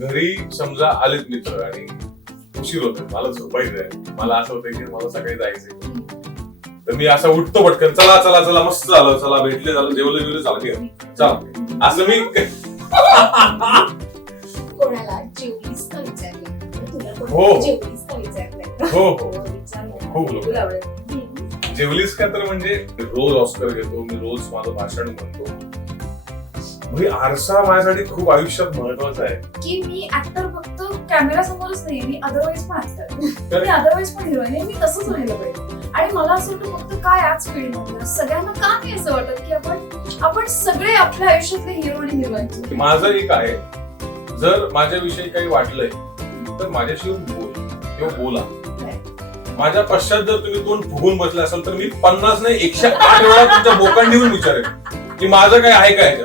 घरी समजा आलेत मित्र आणि उशीर होतोय, मला झोपायचंय, मला असं होतंय की मला सकाळी जायचंय, तर मी असं उठतो पटकन, चला चला चला मस्त झालं, चला भेटले झालं, जेवलं बिवलं झालं की चला, असं मी कोणाला जेवलीस का विचारलं, तुला हो. कोणाला जेवलीस का विचारलं, हो हो विचारलं खूप लोक. तुला आवडत जेवलीस का, तर म्हणजे रोज ऑस्कर घेतो मी, रोज माझं भाषण म्हणतो. म्हणजे आरसा माझ्यासाठी खूप आयुष्यात महत्वाचा आहे. की मी ऍक्टर फक्त कॅमेरा समोरच नाही, मी अदरवाईज पण ऍक्टर, मी अदरवाईज पण हिरोईन आहे, मी तसंच राहिलं पाहिजे. आणि मला असं वाटतं फक्त काय याच फील्ड मध्ये सगळ्यांना का नाही असं वाटत की आपण सगळे आपल्या आयुष्यातले हिरो आणि हिरोईन. माझं एक आहे, जर माझ्याविषयी काही वाटलंय तर माझ्याशी बोल किंवा बोला. माझ्या पश्चात जर तुम्ही तोंड फुगून बसले असाल तर मी 50 नाही 108 वेळा तुमच्या बोकांडी येऊन विचारेन की माझं काय आहे काय,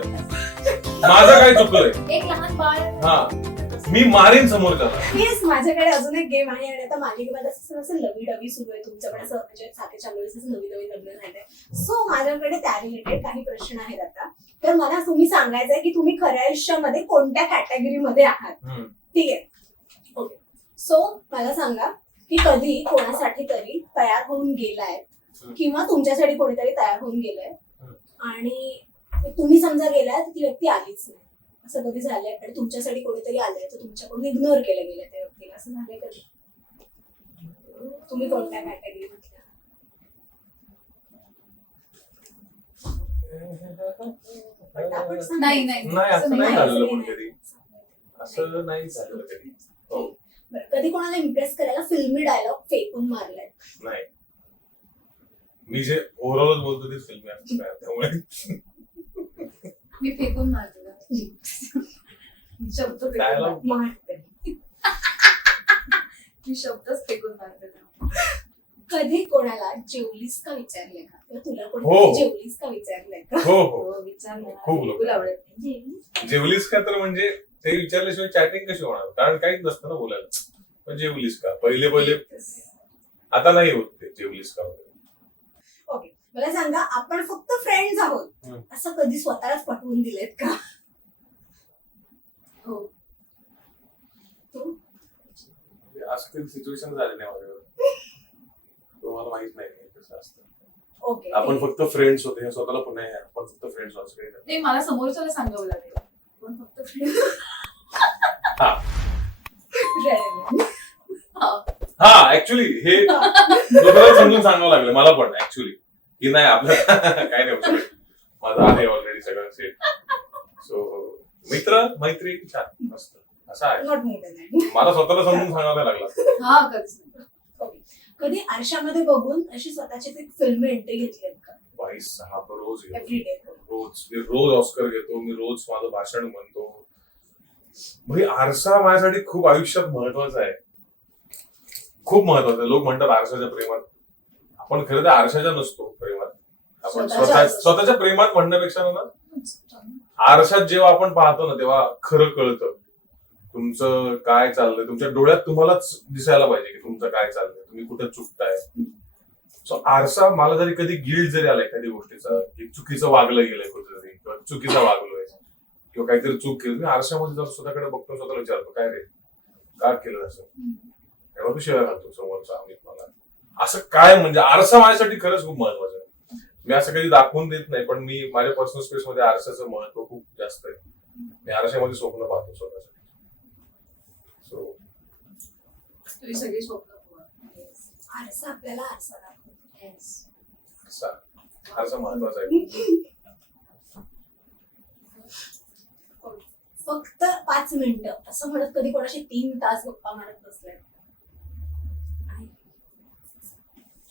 माझं काय चुकलंय. एक लहान बाळ हा, मी मारेन समोरच्याला. येस, माझ्याकडे अजून एक गेम आहे आणि आता मालिकेमध्ये असं लवी डवी सुरू आहे, तुमच्याकडे असं म्हणजे साखेच्या वेळेस नवी नवी लग्न झालंय. सो माझ्याकडे त्या रिलेटेड काही प्रश्न आहेत आता. तर मला तुम्ही सांगायचंय की तुम्ही खऱ्या आयुष्यामध्ये कोणत्या कॅटेगरीमध्ये आहात. ठीक आहे, ओके. सो मला सांगा की कधी कोणासाठी तरी तयार होऊन गेलाय किंवा तुमच्यासाठी कोणीतरी तयार होऊन गेलंय आणि तुम्ही समजा गेलाय तर ती व्यक्ती आलीच नाही, असं कधी झालंय? आणि तुमच्यासाठी कोणीतरी आलंय तर तुमच्याकडून इग्नोर केलं गेलं त्या व्यक्तीला, असं झालंय कधी? तुम्ही कोणत्या कॅटेगरी म्हटल्या? नाही नाही नाही, असं नाही नाही, झालेलं नाही. पण कधी, असं नाही झालेलं कधी. हो. बरं, कधी कोणाला इम्प्रेस करायला फिल्मी डायलॉग फेकून मारलाय? नाही, मी जे ओव्हरऑलच बोलतो तेच फिल्म आहे, त्यामुळे मी फेकून मारते शब्द फेकून Dialogue. मारते. मारते. मी शब्दच फेकून मारते. कधी कोणाला जेवलीस का विचारलंय का, किंवा तुला हो. कोणी जेवलीस का विचारलंय का? हो हो. विचारलं खूप लोक. तुला आवडत जेवलीस? जेवलीस का, तर म्हणजे ते विचारल्याशिवाय चॅटिंग कशी होणार, कारण काहीच नसतं ना बोलायला. पण जेवलीस का, पहिले पहिले आता नाही होत ते जेवलीस का वगैरे. ओके, मला सांगा, आपण फक्त फ्रेंड्स आहोत हम्म. असं कधी स्वतःलाच पटवून दिलेत का? हो. तू? असं कधी सिच्युएशन झाली नाही माझ्यावर, तुम्हाला माहित नाही कसं असतं. ओके, आपण फक्त फ्रेंड्स होते, स्वतःला पुन्हा आपण फक्त फ्रेंड्स असं काही नाही. नाही, मला समोरच्याला सांगावं लागेल पण फक्त friend. हा ऍक्च्युली हे दुसऱ्याला समजून सांगावं लागलं मला पण ऍक्च्युली, की नाही आपलं काय नाही होत, माझं आहे ऑलरेडी सगळं सेट. सो मित्र मैत्री छान मस्त असं आहे. नॉट मोर दॅन मला स्वतःला समजून सांगायला लागला. हा कधीच नाही. ओके, कधी आरशामध्ये बघून अशी स्वतःची फिल्मी एंट्री घेतलीत का? बाई साहेब रोज घेतो. Every day? मी रोज ऑस्कर घेतो, मी रोज माझं भाषण म्हणतो. म्हणजे आरसा माझ्यासाठी खूप आयुष्यात महत्वाचा आहे, खूप महत्वाचं आहे. लोक म्हणतात आरशाच्या प्रेमात, आपण खरं तर आरशाच्या नसतो प्रेमात, आपण स्वतःच्या प्रेमात म्हणण्यापेक्षा ना, आरशात जेव्हा आपण पाहतो ना तेव्हा खरं कळतं तुमचं काय चाललंय. तुमच्या डोळ्यात तुम्हालाच दिसायला पाहिजे की तुमचं काय चाललंय, तुम्ही कुठं चुकताय. सो आरसा मला जरी कधी गिल्ट जरी आला एखादी गोष्टीचा, की चुकीचं वागलं गेलंय कुठेतरी किंवा चुकीचं वागलोय किंवा काहीतरी चूक केली, मी आरशामध्ये जाऊन स्वतःकडे बघतो, स्वतःला विचारतो काय रे का केलं असं, तेव्हा तू शिवाय घालतो समोरचा मला असं काय. म्हणजे आरसा माझ्यासाठी खरंच खूप महत्वाचं आहे. मी असं कधी दाखवून देत नाही, पण मी माझ्या पर्सनल स्पेस मध्ये आरशाचं महत्व खूप जास्त आहे. मी आरशामध्ये स्वप्न पाहतो स्वतःसाठी. सो तुझी सगळी स्वप्न पूर्ण. आरसा आपल्याला आरसा दाखवतो. आरसा महत्वाचा आहे. फक्त 5 मिनिटं असं म्हणत कधी कोणाशी 3 तास गप्पा मारत बसलाय?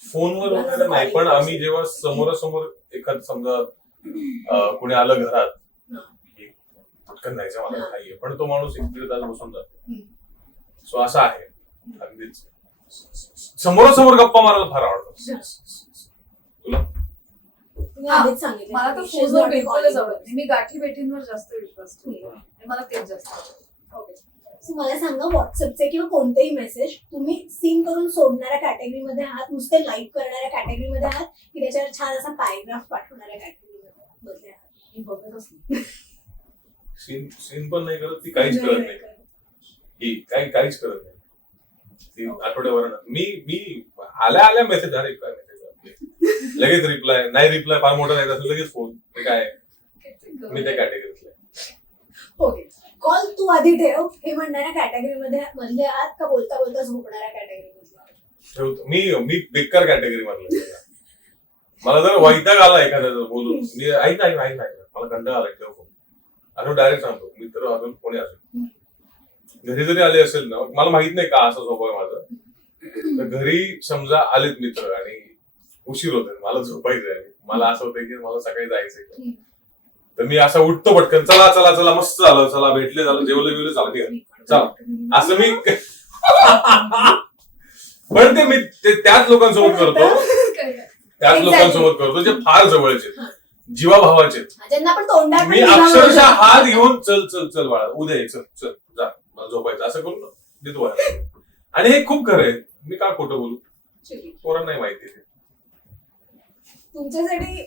फोनवर वगैरे नाही, पण आम्ही जेव्हा समोरासमोर एखाद समजा कोणी आलं घरात, की पटकन जायचं मला नाहीये, पण तो माणूस 1-1.5 तास बसून जातो. सो असं आहे, अगदीच समोरासमोर गप्पा मारायला फार आवडतं. तुला? तुम्ही आधीच सांगितलं मला तर की she's फोनवर not बिलकुलच calling. आवडत नाही. मी गाठी भेटींवर जास्त विश्वास ठेवते आणि मला तेच जास्त आवडतं. ओके, सो मला सांगा, व्हॉट्सअपचे किंवा कोणतेही मेसेज तुम्ही सीन करून सोडणाऱ्या कॅटेगरीमध्ये आहात, नुसते लाईक करणाऱ्या कॅटेगरीमध्ये आहात, की त्याच्यावर छान असा पॅराग्राफ पाठवणाऱ्या कॅटेगरीमध्ये आहात? मी बघतच नाही. सीन पण नाही करत ती, काहीच करत नाही. ही काहीच करत नाही. ती आठवड्यावर मी आल्या मेसेज लगेच रिप्लाय नाही, रिप्लाय फार मोठा नाही असेल लगेच फोन. ते काय मी त्या कॅटेगरीतलं. ओके, कॉल तू आधी ठेव हे म्हणणाऱ्या कॅटेगरीमध्ये मधले आहात का बोलता बोलता झोपणाऱ्या कॅटेगरीमध्ये? ठेवतो मी बेकार कॅटेगरी मधला. मला जर वैताग आला एखाद्याचं बोलून, मी ऐक नाही मला कंटाळा आला ठेव फोन असं डायरेक्ट सांगतो. मित्र असेल कोणी असेल, घरी जरी आले असेल ना, मला माहित नाही का असं स्वभाव आहे माझं, तर घरी समजा आलेत मित्र आणि उशीर होतोय, मला झोपायचंय, मला असं होतंय की मला सकाळी जायचंय, तर मी असं उठतो पटकन, चला चला चला मस्त झालं, चला भेटले झालं, जेवलं बिवलं झालं, ठीक आहे चला, असं मी पण ते मी त्याच लोकांसोबत करतो जे फार जवळचे, जीवाभावाचे. ज्यांना आपण तोंडात मी अक्षरशः हात घेऊन चल चल चल बाळा उद्या ये, चल चल जा मला झोपायचं, असं करून देतो बाळा. आणि हे खूप खरं आहे, मी का खोटं बोलू, पोरांना नाही माहिती. तुमच्यासाठी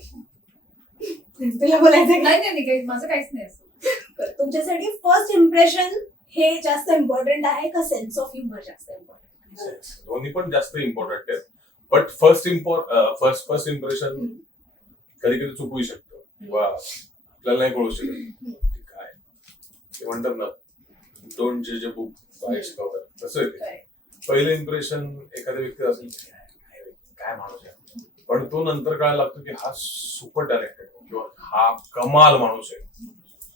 तुला बोलायचं नाही माझं काहीच नाही असं. तुमच्यासाठी फर्स्ट इम्प्रेशन हे जास्त इम्पॉर्टंट आहे का सेन्स ऑफ ह्युमर जास्त इम्पॉर्टंट? दोन्ही पण जास्त इम्पॉर्टंट आहे, बट फर्स्ट इम्प्रेशन कधी कधी चुकवू शकतो किंवा आपल्याला नाही कळू शकत. काय ते म्हणतात ना, डोंट जज a book by it's cover, तसं आहे ते. पहिलं इम्प्रेशन एखाद्या व्यक्ती असेल काय माणूस आहे, पण तो नंतर कळायला लागतो की हा सुपर टॅलेंटेड किंवा हा कमाल माणूस आहे.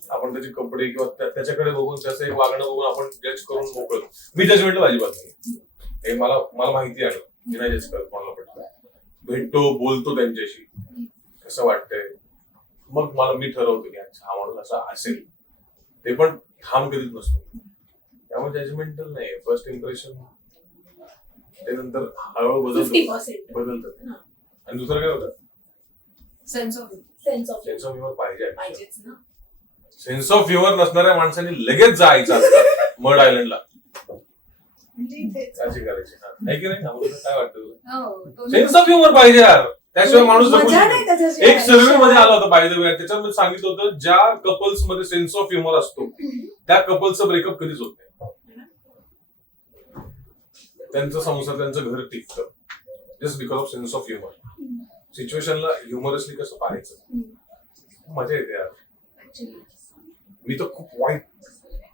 आपण त्याचे कपडे किंवा त्याच्याकडे बघून त्याचं एक वागणं बघून आपण जज करून मोकळतो. मी जजमेंट अजिबात नाही, हे मला माहिती आहे, मी नाही जज करत कोणाला पटतं. भेटतो, बोलतो त्यांच्याशी, कसं वाटतंय, मग मी ठरवतो की अच्छा हा माणूस असा असेल. ते पण ठाम करीत नसतो, त्यामुळे जजमेंटल नाही. फर्स्ट इम्प्रेशन ते नंतर हळूहळू बदलतं. आणि दुसरं काय होतं, सेन्स ऑफ ह्युमर पाहिजेच ना. सेन्स ऑफ ह्युमर नसणाऱ्या माणसाने लगेच जायचं मड आयलंडला, काळजी करायची आहे की नाही. काय वाटतं तुला? सेन्स ऑफ ह्युमर पाहिजे यार, त्याशिवाय माणूस जगू शकतो. एक सर्व्हे मध्ये आला होता बाय द वे, त्याच्यामध्ये सांगितलं होतं ज्या कपल्स मध्ये सेन्स ऑफ ह्युमर असतो त्या कपल्सचं ब्रेकअप कधीच होत नाही. त्यांचं संसार, त्यांचं घर टिकतं just because of sense of humour. सिच्युएशनला ह्युमरसली कसं पाहायचं, मजा येते यार. मी तर खूप वाईट,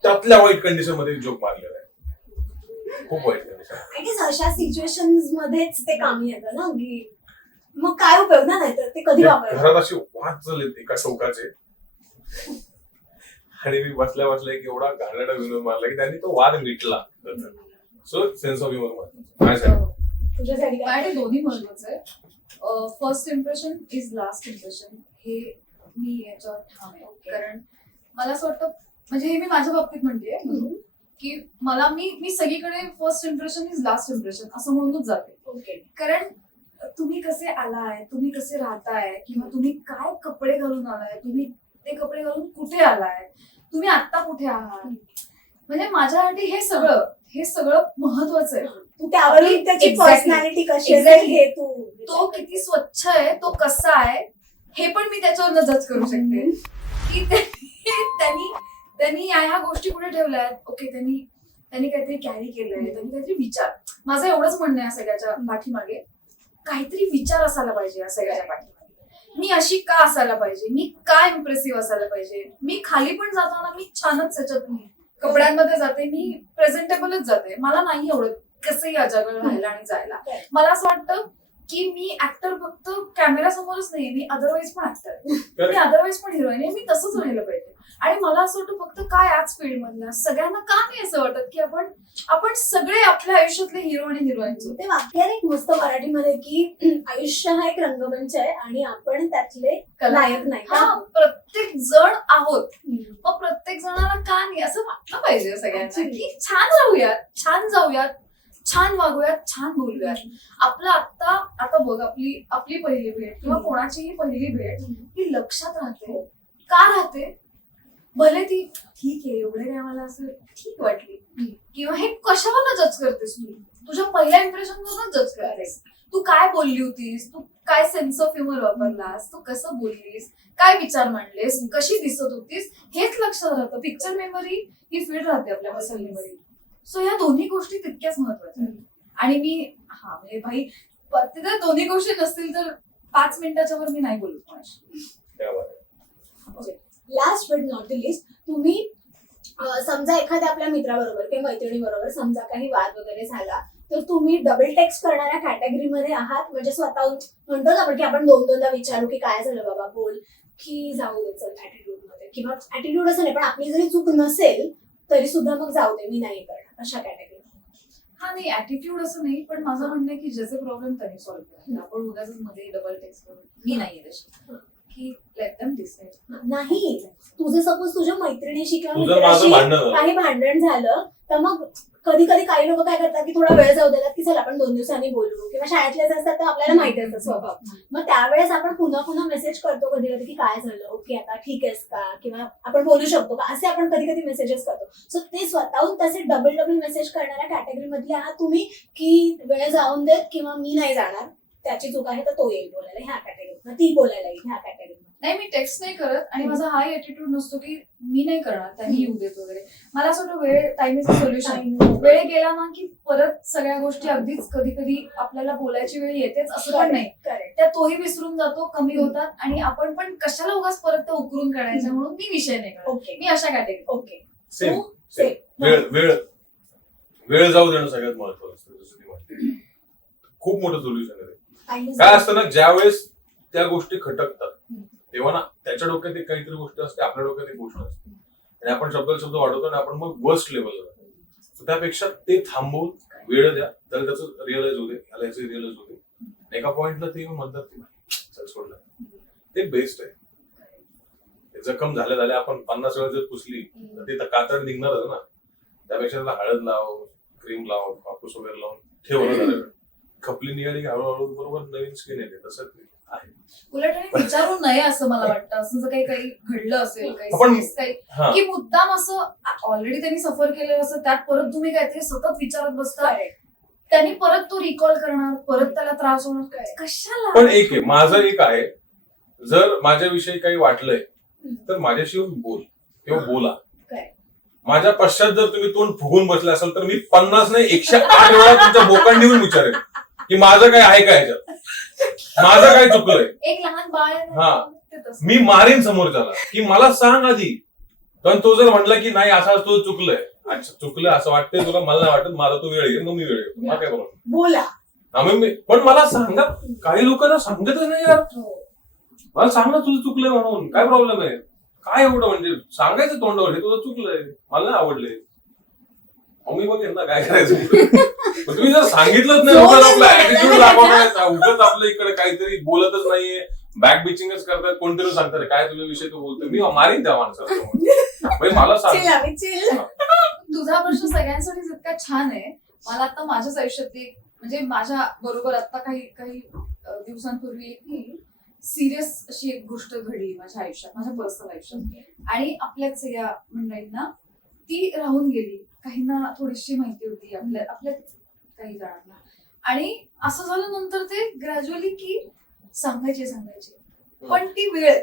त्यातल्या वाईट कंडिशन मध्ये जोक मारलेला आहे, खूप वाईट कंडिशन. अशा सिच्युएशन मध्येच ते कामी येतं ना, की मग काय उपयोग ना, नाही तर ते कधी वापरायचं. घरात असे वाद झाले एका टोकाचे, आणि मी बसल्या की एवढा घाणेरडा विनोद मारला की त्यांनी तो वाद मिटला. सो सेन्स ऑफ ह्युमर तुझ्यासाठी दोन्ही महत्वाचं आहे. First impression is last impression, हे मी याच्यावर ठाम आहे. कारण मला असं वाटतं, म्हणजे हे मी माझ्या बाबतीत म्हणते की मला मी सगळीकडे first impression is last impression असं म्हणूनच जाते. कारण तुम्ही कसे आलाय, तुम्ही कसे राहताय, किंवा तुम्ही काय कपडे घालून आलाय, तुम्ही ते कपडे घालून कुठे आलाय, तुम्ही आता कुठे आहात, म्हणजे माझ्यासाठी हे सगळं महत्वाचं आहे. तू त्यावरून त्याची पर्सनॅलिटी कशी आहे हे तो किती स्वच्छ आहे, तो कसा आहे हे पण मी त्याच्यावर जज करू शकते की त्यांनी ह्या गोष्टी कुठे ठेवल्यात. ओके, त्यांनी काहीतरी कॅरी केलंय, त्यांनी काहीतरी विचार. माझं एवढंच म्हणणं आहे सगळ्याच्या पाठीमागे काहीतरी विचार असायला पाहिजे. या सगळ्याच्या पाठीमागे मी अशी का असायला पाहिजे, मी काय इम्प्रेसिव्ह असायला पाहिजे, मी खाली पण जाताना मी छानच त्याच्यात कपड्यांमध्ये जाते, मी प्रेझेंटेबलच जाते, मला नाही एवढं कसंही अजागळ राहायला आणि जायला. मला असं वाटतं की मी ऍक्टर फक्त कॅमेरा समोरच नाही, मी अदरवाईज पण ऍक्टर आहे, मी अदरवाईज पण हिरोईन आहे, मी तसंच राहिलं पाहिजे. आणि मला असं वाटतं फक्त काय याच फील्ड मधल्या सगळ्यांना का नाही असं वाटत की आपण सगळे आपल्या आयुष्यातले हिरो आणि हिरोईन्स. ते वाक्य एक मस्त मराठीमध्ये की आयुष्य हा एक रंगमंच आहे आणि आपण त्यातले नायक नाही. प्रत्येक जण आहोत, मग प्रत्येक जणाला का नाही असं वाटलं पाहिजे सगळ्यांना की छान राहूयात, छान जाऊयात, छान वागूयात, छान बोलूयात. आपलं आता बघ, आपली पहिली भेट किंवा कोणाचीही पहिली भेट ही लक्षात राहते. का राहते? भले ती ठीक आहे, एवढे काय मला असं ठीक वाटली, किंवा हे कशावर जज करतेस, तुझ्या पहिल्या इम्प्रेशन वरून जज करतेस. तू काय बोलली होतीस, तू काय सेन्स ऑफ ह्युमर वापरलास, तू कसं बोललीस, काय विचार मांडलेस, कशी दिसत होतीस, हेच लक्षात राहतं. पिक्चर मेमरी ही फीड राहते आपल्या मसल मेमरी. सो ह्या दोन्ही गोष्टी तितक्याच महत्वाच्या आहेत. आणि मी म्हणजे भाई तिथे दोन्ही गोष्टी नसतील तर 5 मिनिटाच्या वर मी नाही बोलू कोणाशी. Last but not the list, तुम्ही समजा एखाद्या आपल्या मित्राबरोबर किंवा मैत्रिणीबरोबर समजा काही वाद वगैरे झाला तर तुम्ही डबल टेक्स्ट करणाऱ्या कॅटेगरीमध्ये आहात, म्हणजे स्वतःहून म्हणतो ना आपण की आपण दोनदा विचारू की काय झालं बाबा बोल, की जाऊ दे चल ऍटिट्यूड मध्ये, किंवा ऍटिट्यूड असं नाही पण आपली जरी चूक नसेल तरी सुद्धा मग जाऊ दे मी नाही करणार, अशा कॅटेगरी. हा नाही ऍटिट्यूड असं नाही, पण माझं म्हणणं आहे की ज्याचे प्रॉब्लेम त्यांनी सॉल्व्ह करा. आपण उगाच मध्ये डबल टेक्स्ट करून मी नाही तशी की लेट देम डिसाइड. नाही तुझं सपोज तुझ्या मैत्रिणीशी किंवा तुझं माझं मित्राशी भांडण काही भांडण झालं तर मग कधी कधी काही लोक काय करतात की थोडा वेळ जाऊ देतात की चल आपण 2 दिवसांनी बोलू, किंवा शाळेतलेच असतात तर आपल्याला माहिती असतं स्वभाव. मग त्यावेळेस आपण पुन्हा पुन्हा मेसेज करतो कधी कधी की काय झालं, ओके आता ठीक आहेस का, किंवा आपण बोलू शकतो का, असे आपण कधी कधी मेसेजेस करतो. सो ते स्वतःहून तसे डबल मेसेज करणाऱ्या कॅटेगरी मधले आहात तुम्ही, की वेळ जाऊन देत किंवा मी नाही जाणार, त्याची चूक आहे तर तो येईल बोलायला ह्या कॅटेगरीत, ती बोलायला येईल ह्या कॅटेगरीत. नाही मी टेक्स्ट नाही करत आणि माझा हा ऍटिट्यूड नसतो की मी नाही करणार त्यांनी येऊ देत वगैरे. मला असं वाटतं वेळ टाइम इज अ सोल्युशन. वेळ गेला ना की परत सगळ्या गोष्टी अगदीच कधी कधी आपल्याला बोलायची वेळ येतेच असं पण नाही, त्या तोही विसरून जातो, कमी होतात आणि आपण पण कशाला उगाच परत ते उकरून काढायचं म्हणून मी विषय नाही करत. ओके मी अशा कॅटेगरी. ओके सेम वेळ जाऊ देणं सगळ्यात महत्वाचं असतं. जसं ती म्हणते खूप मोठं सोल्युशन आहे. काय असतं ना, ज्या वेळेस त्या गोष्टी खटकतात तेव्हा ना त्याच्या डोक्यात एक काहीतरी गोष्ट असते, आपल्या डोक्यात एक गोष्ट असते आणि आपण शब्द वाढवतो आणि आपण मग वर्स्ट लेवलला जातो. त्यापेक्षा ते थांबवून वेळ द्या, त्याला त्याचं रिअलाइज होते, याला याचं रिअलाइज होते. एका पॉइंटला ते येऊन म्हणतात की चल सोडलं, ते बेस्ट आहे. जखम झाल्या आपण 50 वेळा जर पुसली तर ते कातड निघणारच ना. त्यापेक्षा त्याला हळद लाव, क्रीम लाव, कापूस वगैरे लावून ठेवलं झालं, खपली निघाली की हळूहळू बरोबर नवीन स्किन येते. तसं आहे. उलट आणि विचारू नये असं मला वाटतं. असं जर काही घडलं असेल काही की मुद्दाम असं ऑलरेडी त्यांनी सफर केलेलं असं त्यात परत तुम्ही काहीतरी सतत विचारत बसता, त्यांनी परत तो रिकॉल करणार, परत त्याला त्रास होणार, कशाला. पण एक आहे, माझं एक आहे, जर माझ्याविषयी काही वाटलंय तर माझ्याशी येऊन बोल किंवा बोला. माझ्या पश्चात जर तुम्ही तोंड फुगून बसले असाल तर मी 50 नाही 108 वेळा तुमच्या बोकांनी येऊन विचारेन की माझं काय आहे का ह्याच्यात, माझं काय चुकलंय. एक लहान बाळ मी मारीन समोरच्याला की मला सांग आधी. पण तो जर म्हटला की नाही असा तो चुकलंय, अच्छा चुकलंय असं वाटतंय तुला, मला नाही वाटत, मला तो वेळ घे, मग मी वेळ घेतो, मला काय प्रॉब्लेम बोला. पण मला सांगा. काही लोकांना सांगतच नाही यार, मला सांग ना तुझं चुकलंय म्हणून, काय प्रॉब्लेम आहे, काय एवढं म्हणजे सांगायचं तोंडावर हे तुझं चुकलंय, मला नाही आवडले, मग मी बघेन ना काय करायचं. तुम्ही जर सांगितलंच नाही, उगाच आपलं ऍटिट्यूड दाखवणार, उगाच आपलं इकडे काहीतरी बोलतच नाहीये, बॅक बिचिंगच करतात, कोणतरी सांगतात काय तुझ्या विषयी तू बोलतोय, मी मारीन त्या माणसाला. मला सांग. तुझा प्रश्न सगळ्यांसाठी इतका छान आहे. मला आता माझ्याच आयुष्यातली म्हणजे माझ्या बरोबर आता काही दिवसांपूर्वी सिरियस अशी एक गोष्ट घडली माझ्या आयुष्यात, माझ्या पर्सनल आयुष्यात, आणि आपल्याच सगळ्या मंडळींना ती राहून गेली. काहींना थोडीशी माहिती होती, आपल्या काही जणांना, आणि असं झालं नंतर ते ग्रॅज्युअली की सांगायचे पण ती वेळ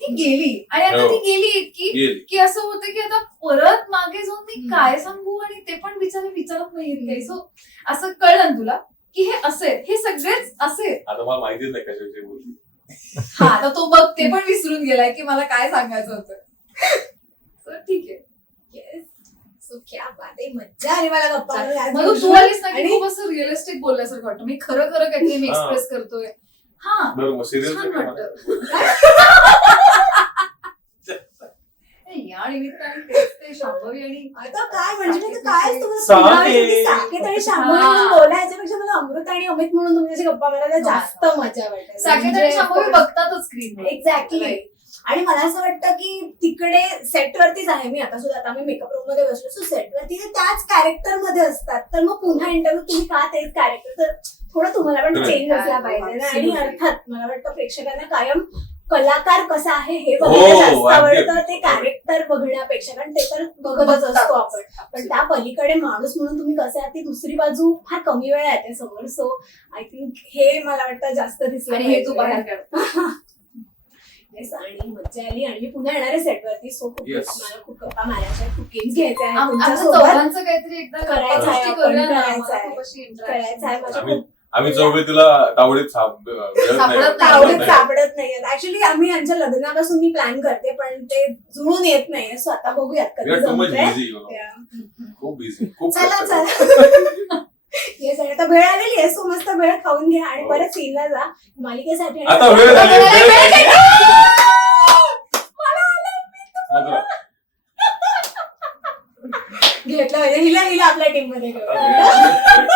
ती गेली आणि आता ती गेली इतकी की असं होतं की आता परत मागे जाऊन मी काय सांगू, आणि ते पण विचारत नाहीये काही. सो असं कळलं तुला की हे असे, हे सगळेच असे. आता मला माहितीच नाही कशाविषयी बोलली. हा आता तो बघ ते पण विसरून गेलाय की मला काय सांगायचं होतं. ठीक आहे. क्या बात आहे, मज्जा आली मला गप्पा. तू आलीस ना की खूप असं रिअलिस्टिक बोलल्यासारखं वाटतं. मी खरं काहीतरी मी एक्सप्रेस करतोय. हा छान वाटतं. या निमित्ताने ते शांभवी आणि आता काय म्हणजे काय साकेत आणि शांभवी म्हणून बोलायच्यापेक्षा मला अमृत आणि अमित म्हणून तुमच्याशी गप्पा मारायला जास्त मजा वाटते. साकेत आणि शांभवी बघतातच स्क्रीन. एक्झॅक्टली. आणि मला असं वाटतं की तिकडे सेटवरतीच आहे मी आता सुद्धा, आता मी मेकअप रूम मध्ये बसलो, सो सेटवरती त्याच कॅरेक्टर मध्ये असतात, तर मग पुन्हा इंटरव्ह्यू तुम्ही का तेच कॅरेक्टर, तर थोडं तुम्हाला पण चेंज असला पाहिजे ना. आणि अर्थात मला वाटतं प्रेक्षकांना कायम कलाकार कसा आहे हे बघायला जास्त आवडतं, ते कॅरेक्टर बघण्यापेक्षा, कारण ते तर बघतच असतो आपण, पण त्या पलीकडे माणूस म्हणून तुम्ही कसे आहात ती दुसरी बाजू फार कमी वेळा येते समोर. सो आय थिंक हे मला वाटतं जास्त दिसलं आणि हे तू बाहेर काढ. आणि मज्जा आली आणि मी पुन्हा येणार आहे सेटवरती. सो खूप मला खूप गप्पा मारायच्या, खूप गेम्स घ्यायचे आहेत आमचं चौघांचं काहीतरी एकदा करायचं कळायचं आहे. खूप अशी कळायचं आहे माझ्या आम्ही खूप. आम्ही चौघे तिला तावडीत मिळत सापडत तावडीत नाही. सापडत नाहीये ऍक्च्युली. आम्ही यांच्या लग्नापासून मी प्लॅन करते पण ते जुळून येत नाहीये. सो आता बघूयात We कधी are too much जमतंय. busy, you know. Yeah. खूप बिझी खूप चला कष्ट चला करतो. येस आणि आता वेळ आलेली आहे. सो मस्त वेळ खाऊन घ्या आणि हो. परत सीनला जा मालिकेसाठी. आता वेळ झाली, वेळ झाली. मला आलं, मी तर- मधुरा, घेतलं म्हणजे हिला आपल्या टीम मध्ये घेऊ. आता वेळ झाली.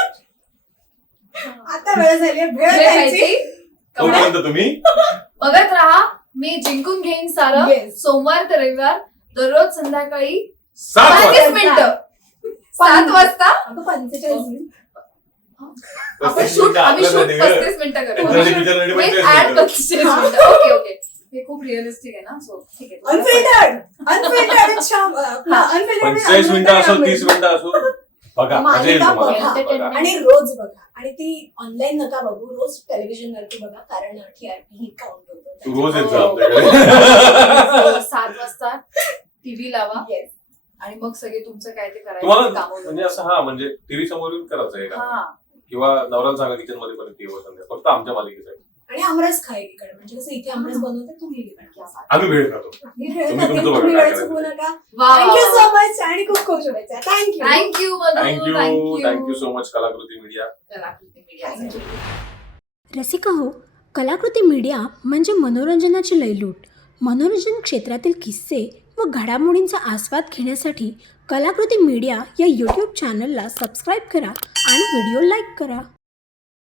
आता वेळ झाली आहे, वेळ वेळ द्यायची. खायची. तोपर्यंत तुम्ही बघत राहा मी जिंकून घेईन सारं. Yes. सोमवार ते रविवार दररोज संध्याकाळी 7 वाजता 35 मिनिटं 7 वाजता अगं 45 मिनिट. आपण 35 शूट मिनिटं आम्ही शूट आपल्यासाठी वेळ. 35 मिनिटं करू. त्याच्यासाठी पिक्चरसाठी With 45 ad मिनिटं. 35 मिनिटं. ओके ओके हे खूप रिअलिस्टिक आहे ना. सो ठीक आहे. अनफिल्टर्ड 45 मिनिटं असो 30 मिनिटं असो बघा मजा येईल मालिका तुम्हाला बघा. बघा. आणि रोज बघा. आणि ती ऑनलाईन नका बघू, रोज टेलिव्हिजन वरती बघा कारण TRP ही काउंट तू होतो. रोज येत जा हो. आमच्याकडे. 7 वाजता टीव्ही लावा Yes. आणि मग सगळे तुमचं काय ते करायचं तुम्हाला ते कामं म्हणजे असं म्हणजे टीव्ही समोर येऊन करायचं आहे का हा किंवा नवऱ्याला सांगा किचन मध्ये पण टीव्ही संध्या फक्त आमच्या मालिकेसाठी आणि आमरस खा एकीकडे. म्हणजे कसं इथे आमरस बनवते, तुम्ही एकीकडे खा. आम्ही वेळ खातो. मी वेळ तुम्ही खाते, तुमचं तुम्ही बघा वेळ काय चुकवू करायचं. नका. वा थँक्यू सो मच आणि खूप खूप शुभेच्छा. Thank you. Thank you thank you so much कलाकृती मीडिया. रसिका हो, कलाकृती मीडिया म्हणजे मनोरंजनाची लयलूट. मनोरंजन क्षेत्रातील किस्से व घडामोडींचा आस्वाद घेण्यासाठी कलाकृती मीडिया या यूट्यूब चॅनलला सबस्क्राईब करा आणि व्हिडिओ लाईक करा.